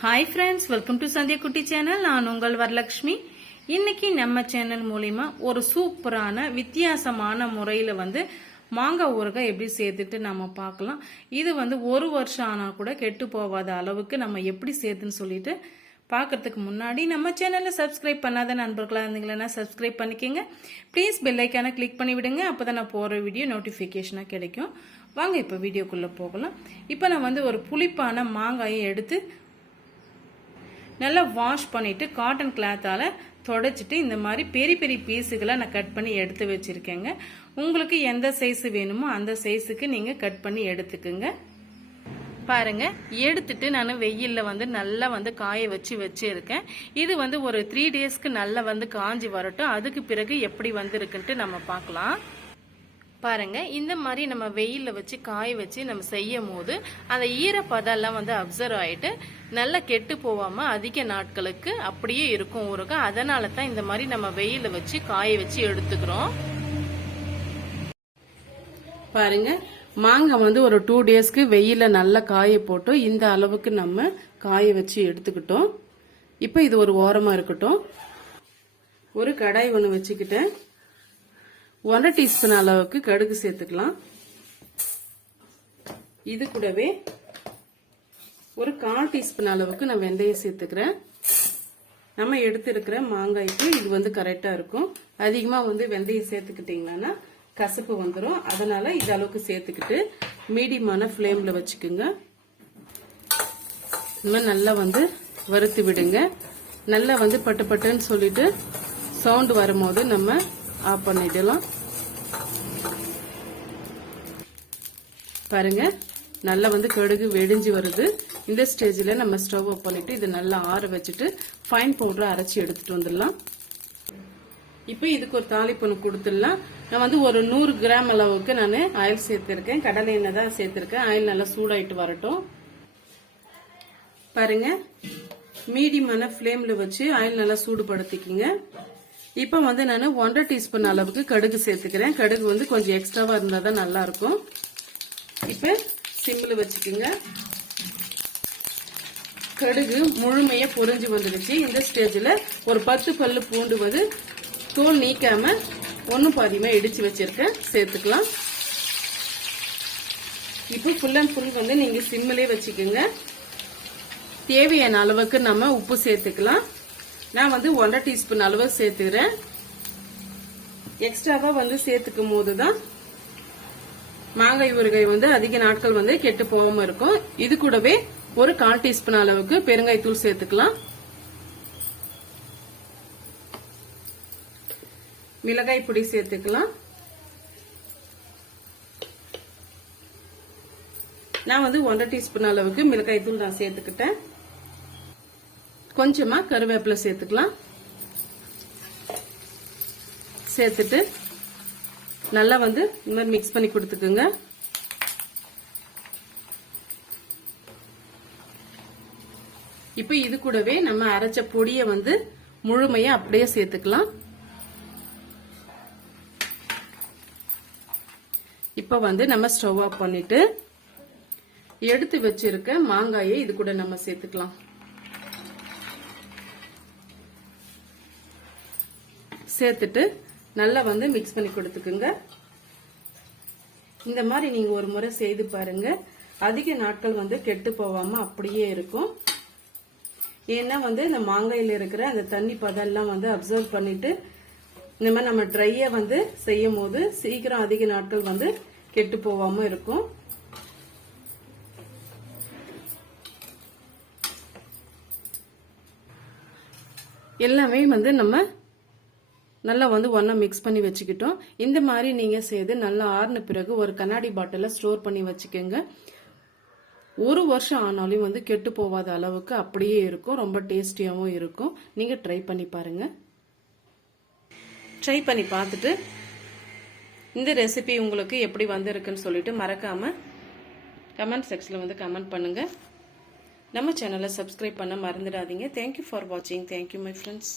Hi friends welcome to Sandhya குட்டி channel நான் உங்கள் வரலட்சுமி இன்னைக்கு நம்ம சேனல் மூலிமா ஒரு சூப்பரான வித்தியாசமான முறையில் வந்து மாங்காய் ஊறுகாய் எப்படி சேர்த்துட்டு நம்ம பார்க்கலாம். இது வந்து ஒரு வருஷம் ஆனால் கூட கெட்டு போகாத அளவுக்கு நம்ம எப்படி சேர்த்துன்னு சொல்லிட்டு பார்க்கறதுக்கு முன்னாடி நம்ம சேனலில் சப்ஸ்கிரைப் பண்ணாத நண்பர்களாக இருந்தீங்களன்னா சப்ஸ்கிரைப் பண்ணிக்கோங்க. ப்ளீஸ் பெல்லைக்கான கிளிக் பண்ணி விடுங்க. அப்போ தான் நான் போகிற வீடியோ நோட்டிஃபிகேஷனாக கிடைக்கும். வாங்க இப்போ வீடியோக்குள்ளே போகலாம். இப்போ நான் வந்து ஒரு புளிப்பான மாங்காயை எடுத்து நல்லா வாஷ் பண்ணிவிட்டு காட்டன் கிளாத்தால் தொடச்சிட்டு இந்த மாதிரி பெரிய பெரிய பீஸுகளை நான் கட் பண்ணி எடுத்து வச்சுருக்கேங்க. உங்களுக்கு எந்த சைஸு வேணுமோ அந்த சைஸுக்கு நீங்கள் கட் பண்ணி எடுத்துக்குங்க. பாருங்க எடுத்துட்டு நான் வெயிலில் வந்து நல்லா வந்து காய வச்சு வச்சிருக்கேன். இது வந்து ஒரு த்ரீ டேஸ்க்கு நல்லா வந்து காஞ்சி வரட்டும். அதுக்கு பிறகு எப்படி வந்திருக்குன்ட்டு நம்ம பார்க்கலாம். பாருங்க இந்த மாதிரி நம்ம வெயிலில் வச்சு காய வச்சு நம்ம செய்யும் போது அந்த ஈரப்பதெல்லாம் வந்து அப்சர்வ் ஆயிட்டு நல்லா கெட்டு போகாமல் அதிக நாட்களுக்கு அப்படியே இருக்கும் ஊறுகாய் அதனால தான் இந்த மாதிரி நம்ம வெயில வச்சு காய வச்சு எடுத்துக்கிறோம். பாருங்க மாங்காய் வந்து ஒரு டூ டேஸ்க்கு வெயில நல்லா காய போட்டு இந்த அளவுக்கு நம்ம காய வச்சு எடுத்துக்கிட்டோம். இப்போ இது ஒரு ஓரமா இருக்கட்டும். ஒரு கடாய் ஒன்று வச்சுக்கிட்டேன். ஒன்றரை டீஸ்பூன் அளவுக்கு கடுகு சேர்த்துக்கலாம். இது கூடவே ஒரு கால் டீஸ்பூன் அளவுக்கு நான் வெந்தயம் சேர்த்துக்கிறேன். நம்ம எடுத்துருக்கிற மாங்காய்க்கு இது வந்து கரெக்டாக இருக்கும். அதிகமாக வந்து வெந்தயம் சேர்த்துக்கிட்டிங்கன்னா கசப்பு வந்துடும் அதனால இது அளவுக்கு சேர்த்துக்கிட்டு மீடியமான ஃப்ளேமில் வச்சுக்கோங்க. இந்த மாதிரி நல்லா வந்து வறுத்து விடுங்க. நல்லா வந்து பட்டு பட்டுன்னு சொல்லிட்டு சவுண்டு வரும்போது நம்ம ஆஃப் பண்ணிடலாம். பாருங்க. நல்லா வந்து கடுகு வெடிஞ்சு வருது. இந்த ஸ்டேஜில் நம்ம ஸ்டவ் ஆஃப் பண்ணிட்டு இது நல்லா ஆற வச்சுட்டு ஃபைன் பவுடரை அரைச்சி எடுத்துட்டு வந்துடலாம். இப்போ இதுக்கு ஒரு தாளிப்பொண்ணு கொடுத்துடலாம். நான் வந்து ஒரு நூறு கிராம் அளவுக்கு நான் ஆயில் சேர்த்துருக்கேன். கடலை எண்ணெய் தான் சேர்த்துருக்கேன். ஆயில் நல்லா சூடாயிட்டு வரட்டும். பாருங்க. மீடியமான ஃப்ளேமில் வச்சு ஆயில் நல்லா சூடுபடுத்திக்கிங்க. இப்போ வந்து நான் ஒன்றரை டீஸ்பூன் அளவுக்கு கடுகு சேர்த்துக்கிறேன். கடுகு வந்து கொஞ்சம் எக்ஸ்ட்ராவாக இருந்தால் தான் நல்லாயிருக்கும் இப்போ சிம்மில் வச்சுக்கோங்க. கடுகு முழுமையாக பொறிஞ்சு வந்துடுச்சு. இந்த ஸ்டேஜில் ஒரு பத்து பல்லு பூண்டு வந்து தோல் நீக்காம ஒன்றும் பாதியமா இடிச்சு வச்சுருக்கேன். சேர்த்துக்கலாம். இப்போ ஃபுல் அண்ட் ஃபுல் வந்து நீங்க சிம்மிலே வச்சுக்கோங்க. தேவையான அளவுக்கு நம்ம உப்பு சேர்த்துக்கலாம். நான் வந்து ஒன்றரை டீஸ்பூன் அளவு சேர்த்துக்கிறேன். எக்ஸ்ட்ராவா வந்து சேர்த்துக்கும் போது தான் மாங்காய் ஊறுகாய் வந்து அதிக நாட்கள் வந்து கெட்டு போகாம இருக்கும். இது கூடவே ஒரு கால் டீஸ்பூன் அளவுக்கு பெருங்காய் தூள் சேர்த்துக்கலாம். மிளகாய் பொடி சேர்த்துக்கலாம். நான் வந்து ஒன்றரை டீஸ்பூன் அளவுக்கு மிளகாய் தூள் நான் சேர்த்துக்கிட்டேன். கொஞ்சமா கருவேப்பிலை சேர்த்துக்கலாம். சேர்த்துட்டு நல்லா வந்து இந்த மாதிரி மிக்ஸ் பண்ணி கொடுத்துக்குங்க. இப்போ இது கூடவே நம்ம அரைச்ச பொடியை வந்து முழுமையா அப்படியே சேர்த்துக்கலாம். இப்போ வந்து நம்ம ஸ்டவ் ஆஃப் பண்ணிட்டு எடுத்து வச்சிருக்க மாங்காயை இது கூட நம்ம சேர்த்துக்கலாம். சேர்த்துட்டு நல்லா வந்து மிக்ஸ் பண்ணி கொடுத்துக்குங்க. இந்த மாதிரி நீங்க ஒரு முறை செய்து பாருங்க. அதிக நாட்கள் வந்து கெட்டு போகாம அப்படியே இருக்கும். ஏன்னா வந்து இந்த மாங்காயில் இருக்கிற அந்த தண்ணி பதெல்லாம் வந்து அப்சர்வ் பண்ணிட்டு இந்த மாதிரி நம்ம ட்ரையை வந்து செய்யும் போது சீக்கிரம் அதிக நாட்கள் வந்து கெட்டு போகாம இருக்கும். எல்லாமே வந்து நம்ம நல்லா வந்து ஒன்றா மிக்ஸ் பண்ணி வச்சுக்கிட்டோம். இந்த மாதிரி நீங்கள் செய்து நல்லா ஆறின பிறகு ஒரு கண்ணாடி பாட்டிலில் ஸ்டோர் பண்ணி வச்சுக்கோங்க. ஒரு வருஷம் ஆனாலும் வந்து கெட்டு போகாத அளவுக்கு அப்படியே இருக்கும். ரொம்ப டேஸ்டியாகவும் இருக்கும். நீங்கள் ட்ரை பண்ணி பாருங்கள் ட்ரை பண்ணி பார்த்துட்டு இந்த ரெசிபி உங்களுக்கு எப்படி வந்திருக்குன்னு சொல்லிட்டு மறக்காமல் கமெண்ட் செக்ஷனில் வந்து கமெண்ட் பண்ணுங்கள் நம்ம சேனலை சப்ஸ்கிரைப் பண்ண மறந்துடாதீங்க. தேங்க்யூ ஃபார் வாட்சிங் தேங்க்யூ மை ஃப்ரெண்ட்ஸ்